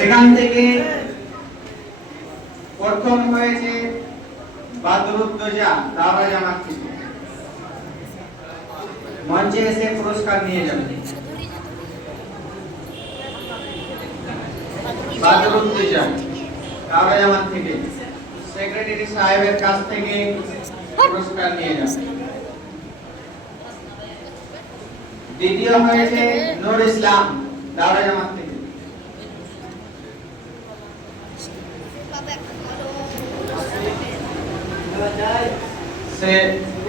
সেখান থেকে প্রথম হয়েছে বাদরুদ্দোজা দাওরা জামাত থেকে। মঞ্চে এসে পুরস্কার নিয়ে যাবেন। বাদরুদ্দোজা দাওরা জামাত থেকে সেক্রেটারি সাহেবের কাছ থেকে পুরস্কার নিয়ে যাবেন। দ্বিতীয় হয়েছে নূর ইসলাম দাওরা জামাত থেকে। সে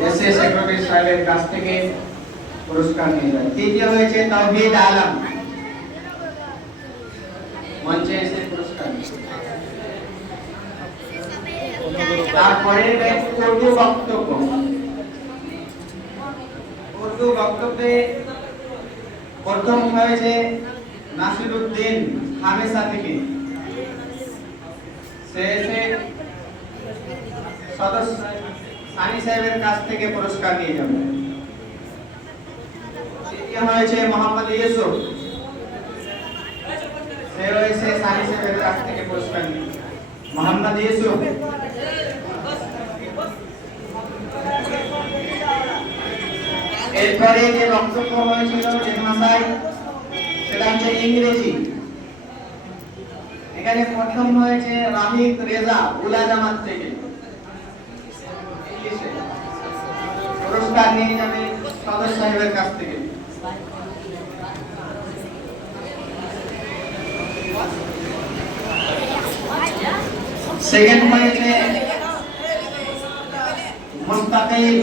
এসে সেক্রেটারি সাহেবের কাছ থেকে পুরস্কার নিয়ে যায়। তৃতীয় হয়েছে তাওহীদ আলম, মঞ্চে এসে পুরস্কার। তারপরে উর্দু বক্তব্য। উর্দু বক্তব্যে প্রথম হয়েছে নাসিরউদ্দিন হামেসা থেকে। সে এসে সদস্য সানি সাহেবের কাছ থেকে পুরস্কার নিয়ে যাবে। তৃতীয় হয়েছে মোহাম্মদ ইউসুফ, সে রয়েছে সানি সাহেবের কাছ থেকে পুরস্কার নিয়ে। মোহাম্মদ ইউসুফ। এরপরে যে বক্তব্য হয়েছিল ভাষায়, সেটা হচ্ছে ইংরেজি। এখানে প্রথম হয়েছে রাহিদ রেজা উলা জামাত থেকে। পুরস্কার নিয়ে যাবে সদস্য সাহেবের কাছ থেকে। সেকেন্ড হয়েছে মুস্তাকিম।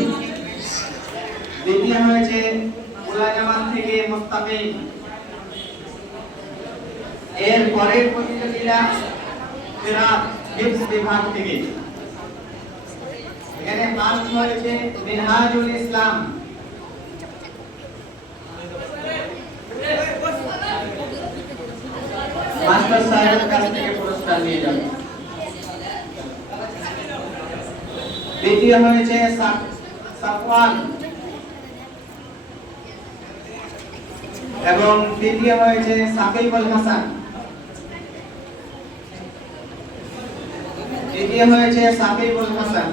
দ্বিতীয় হয়েছে উলা জামাত থেকে মুস্তাকিম। এর পরের প্রতিযোগিতা কিরাত হিফজ বিভাগ থেকে। এখানে ফার্স্ট হয়েছে মিনহাজুল ইসলাম। মাস্টার সাহেবের কাছ থেকে পুরস্কার নিয়ে যাবে। দ্বিতীয় হয়েছে সাফওয়ান এবং তৃতীয় হয়েছে সাকিবুল হাসান। তৃতীয় হয়েছে সাকিবুল হাসান।